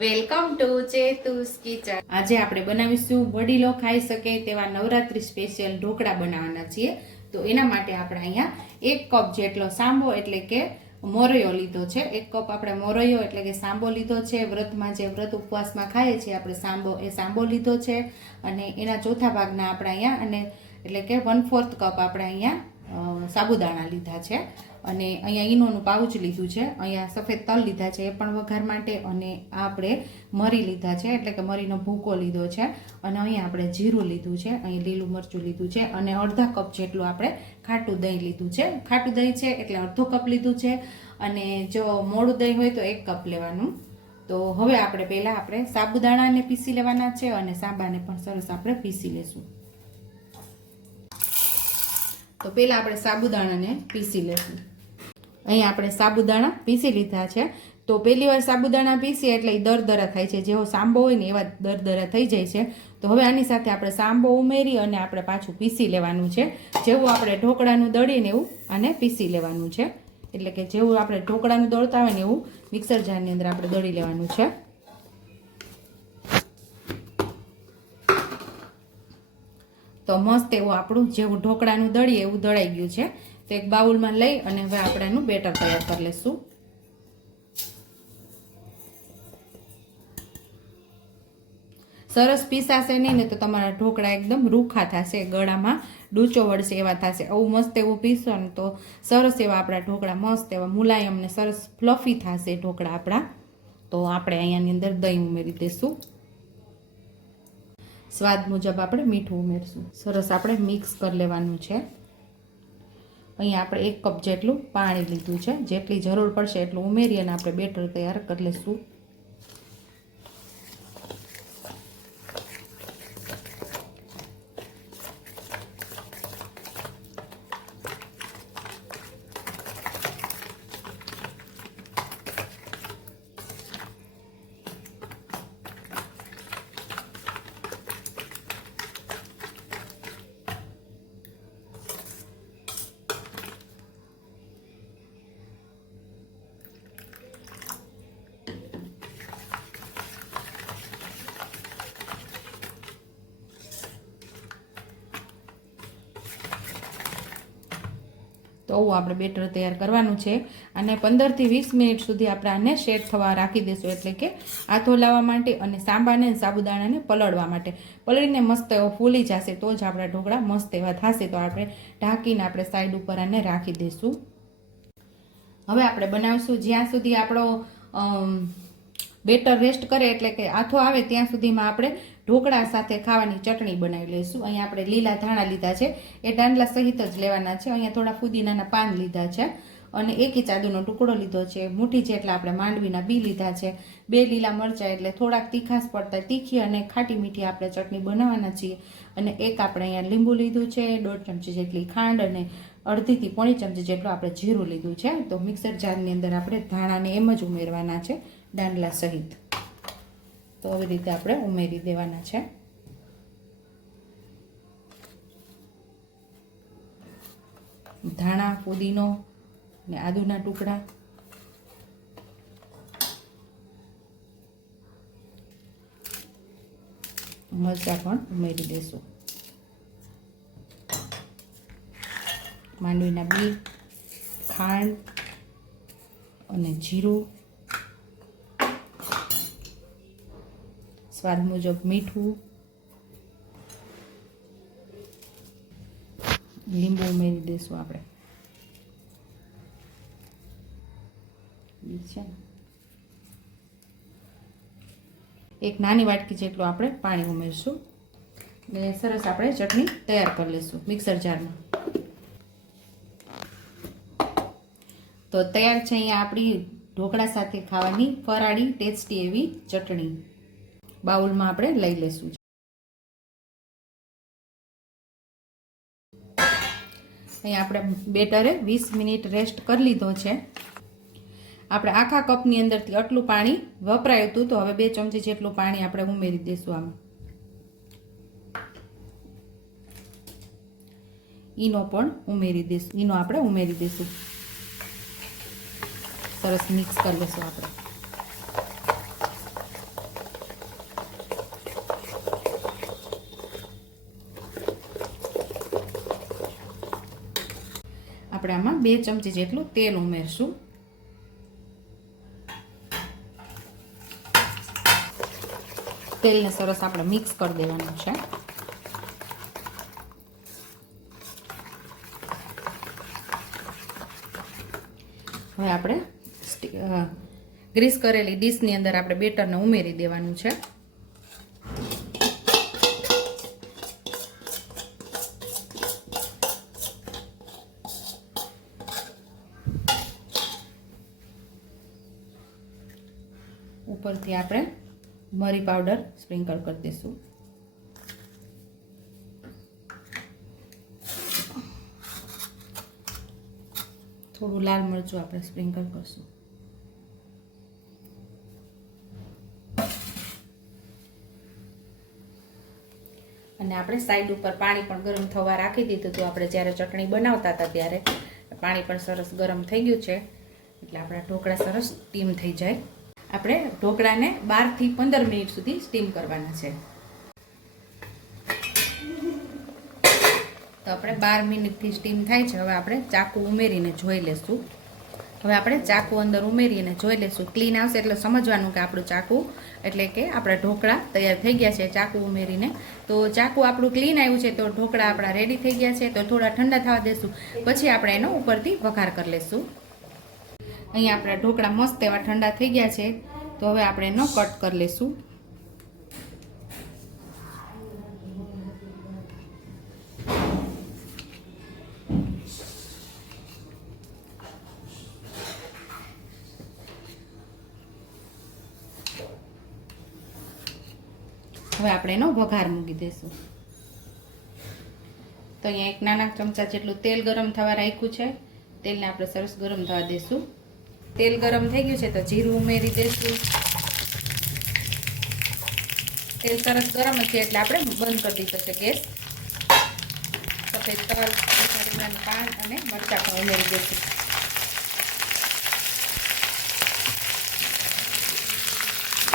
Welcome to ચેતુસ kitchen. આજે આપણે બનાવીશું વડીલો ખાઈ શકે તેવા નવરાત્રી સ્પેશિયલ ઢોકળા બનાવવાના છીએ. તો એના માટે આપણે અહીંયા એક કપ જેટલો સાંબો એટલે કે મોરૈયો લીધો છે. એક કપ આપણે મોરૈયો એટલે કે સાંબો લીધો છે. વ્રતમાં જે વ્રત ઉપવાસમાં ખાઈએ છીએ આપણે સાંબો, એ સાંબો લીધો છે. અને એના ચોથા ભાગના આપણે અહીંયા અને એટલે કે વન ફોર્થ કપ આપણે અહીંયા સાબુદાણા લીધા છે. અને અહીંયા ઈનોનું પાઉચ લીધું છે. અહીંયા સફેદ તલ લીધા છે. એ પણ વઘાર માટે અને આ આપણે મરી લીધા છે. એટલે કે મરીનો ભૂકો લીધો છે. અને અહીંયા આપણે જીરું લીધું છે. અહીં લીલું મરચું લીધું છે. અને અડધા કપ જેટલું આપણે ખાટું દહીં લીધું છે. ખાટું દહીં છે એટલે અડધો કપ લીધું છે. અને જો મોડું દહીં હોય તો એક કપ લેવાનું. તો હવે આપણે પહેલાં આપણે સાબુદાણાને પીસી લેવાના છે અને સાંબાને પણ સરસ આપણે પીસી લેશું. તો પહેલાં આપણે સાબુદાણાને પીસી લેશું. અહીં આપણે સાબુદાણા પીસી લીધા છે. તો પહેલી વાર સાબુદાણા પીસીએ એટલે એ દરદરા થાય છે. જેવો સાંબો હોય ને એવા દરદરા થઈ જાય છે. તો હવે આની સાથે આપણે સાંબો ઉમેરી અને આપણે પાછું પીસી લેવાનું છે. જેવું આપણે ઢોકળાનું દળીને એવું આને પીસી લેવાનું છે. એટલે કે જેવું આપણે ઢોકળાનું દળતા હોય ને એવું મિક્સર જારની અંદર આપણે દળી લેવાનું છે. તો મસ્ત એવું આપણું જેવું ઢોકળાનું દળીએ એવું દળાઈ ગયું છે. તો એક બાઉલમાં લઈ અને હવે આપણે એનું બેટર તૈયાર કરી લઈશું સરસ પીસાશે નહીં ને તો તમારા ઢોકળા એકદમ રૂખા થશે, ગળામાં ડૂચો વળશે એવા થશે. આવું મસ્ત એવું પીસો ને તો સરસ એવા આપણા ઢોકળા, મસ્ત એવા મુલાયમ ને સરસ ફ્લફી થશે ઢોકળા આપણા. તો આપણે અહીંયાની અંદર દહીં ઉમેરી દઈશું સ્વાદ મુજબ આપણે મીઠું ઉમેરશું. સરસ, આપણે મિક્સ કરી લેવાનું છે. અહીંયા આપણે એક કપ જેટલું પાણી લીધું છે. જેટલી જરૂર પડશે એટલું ઉમેરી અને આપણે બેટર તૈયાર કરી લઈશું તો આવું આપણે બેટર તૈયાર કરવાનું છે. અને પંદરથી વીસ મિનિટ સુધી આપણે આને શેક થવા રાખી દઈશું એટલે કે આથો લાવવા માટે અને સાંબાને સાબુદાણાને પલળવા માટે. પલળીને મસ્ત એવો ફૂલી જશે તો જ આપણા ઢોકળા મસ્ત એવા થશે. તો આપણે ઢાંકીને આપણે સાઈડ ઉપર આને રાખી દઈશું હવે આપણે બનાવીશું જ્યાં સુધી આપણો બેટર રેસ્ટ કરે એટલે કે આથો આવે ત્યાં સુધીમાં આપણે ઢોકળા સાથે ખાવાની ચટણી બનાવી લઈશું. અહીંયા આપણે લીલા ધાણા લીધા છે. એ ડાંડલા સહિત જ લેવાના છે. અહીંયા થોડા ફુદીનાના પાન લીધા છે. અને એક ઇંચ આદુનો ટુકડો લીધો છે. મુઠ્ઠી જેટલા આપણે માંડવીના બી લીધા છે. બે લીલા મરચાં એટલે થોડાક તીખાસ પડતા તીખી અને ખાટી મીઠી આપણે ચટણી બનાવવાના છીએ. અને એક આપણે અહીંયા લીંબુ લીધું છે, દોઢ ચમચી જેટલી ખાંડ અને અડધીથી પોણી ચમચી જેટલું આપણે જીરું લીધું છે. તો મિક્સર જારની અંદર આપણે ધાણાને એમ જ ઉમેરવાના છે દાંડલા સહિત. તો આવી રીતે આપણે ઉમેરી દેવાના છે. ધાણા ફુદીનો ને આદુના ટુકડા. મરચાં પણ ઉમેરી દઈશું માંડવીના બી ખાંડ અને જીરું. સ્વાદ મુજબ મીઠું, લીંબુ ઉમેરી દઈશું આપણે. એક નાની વાટકી જેટલું આપણે પાણી ઉમેરશું. ને સરસ આપણે ચટણી તૈયાર કરી લઈશું મિક્સર જારમાં. તો તૈયાર છે અહીંયા આપણી ઢોકળા સાથે ખાવાની ફરાળી ટેસ્ટી એવી ચટણી. બાઉલમાં આપણે લઈ લેશું. અહીંયા આપણે બેટરે વીસ મિનિટ રેસ્ટ કરી લીધો છે. આપણે આખા કપની અંદરથી આટલું પાણી વપરાયું હતું, તો હવે બે ચમચી જેટલું પાણી આપણે ઉમેરી દઈશું આમાં. ઈનો પણ ઉમેરી દઈશું ઈનો આપણે ઉમેરી દઈશું સરસ મિક્સ કરી લઈશું આપણે. આપણે આમાં બે ચમચી જેટલું તેલ ઉમેરશું. તેલને સરસ આપણે મિક્સ કરી દેવાનું છે. હવે આપણે ગ્રીસ કરેલી ડીશની અંદર આપણે બેટરને ઉમેરી દેવાનું છે. ઉપરથી આપણે મરી પાવડર સ્પ્રિંકલ કરી દઈશું. થોડું લાલ મરચું આપણે સ્પ્રિંકલ કરશું. અને આપણે સાઈડ ઉપર પાણી પણ ગરમ થવા રાખી દીધું હતું. આપણે જ્યારે ચટણી બનાવતા હતા ત્યારે પાણી પણ સરસ ગરમ થઈ ગયું છે. એટલે આપણા ઢોકળા સરસ સ્ટીમ થઈ જાય. આપણે ઢોકળાને બારથી પંદર મિનિટ સુધી સ્ટીમ કરવાના છે. તો આપણે બાર મિનિટથી સ્ટીમ થાય છે. હવે આપણે ચાકુ ઉમેરીને જોઈ લેશું. હવે આપણે ચાકુ અંદર ઉમેરીને જોઈ લેશું. ક્લીન આવશે એટલે સમજવાનું કે આપણું ચાકુ, એટલે કે આપણા ઢોકળા તૈયાર થઈ ગયા છે ચાકુ ઉમેરીને. તો ચાકુ આપણું ક્લીન આવ્યું છે તો ઢોકળા આપણા રેડી થઈ ગયા છે. તો થોડા ઠંડા થવા દેશું. પછી આપણે એનો ઉપરથી વઘાર કરી લેશું. અહીંયા આપણા ઢોકળા મસ્ત એવા ઠંડા થઈ ગયા છે, તો હવે આપણે એનો કટ કરી લેશું હવે આપણે એનો વઘાર મૂકી દઈશું. તો અહીંયા એક નાના ચમચા જેટલું તેલ ગરમ થવા રાખ્યું છે, તેલને આપણે સરસ ગરમ થવા દઈશું. તેલ ગરમ થઈ ગયું છે તો જીરું ઉમેરી દઈશું. તેલ સરસ ગરમ છે એટલે આપણે બંધ કરી દીધો છે ગેસ. સફેદ તલ પાન અને મરચાં પણ ઉમેરી દઈશું.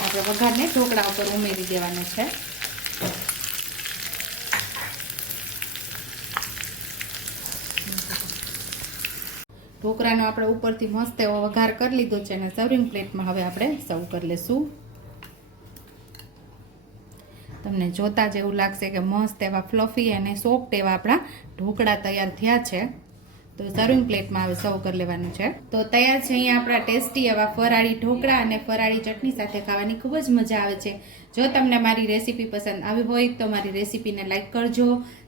આપણે વઘારને ઢોકળા ઉપર ઉમેરી દેવાનો છે. ઢોકળાનો આપણે ઉપરથી મસ્ત એવો વઘાર કરી લીધો છે અને સર્વિંગ પ્લેટમાં હવે આપણે સર્વ કરી લેશું. તમને જોતા જ એવું લાગશે કે મસ્ત એવા ફ્લફી અને સોફ્ટ એવા આપણા ઢોકળા તૈયાર થયા છે. તો સર્વિંગ પ્લેટમાં હવે સર્વ કરી લેવાનું છે. તો તૈયાર છે અહીંયા આપણા ટેસ્ટી એવા ફરાળી ઢોકળા અને ફરાળી ચટણી સાથે ખાવાની ખૂબ જ મજા આવે છે. જો તમને મારી રેસીપી પસંદ આવી હોય તો મારી રેસીપીને લાઇક કરજો.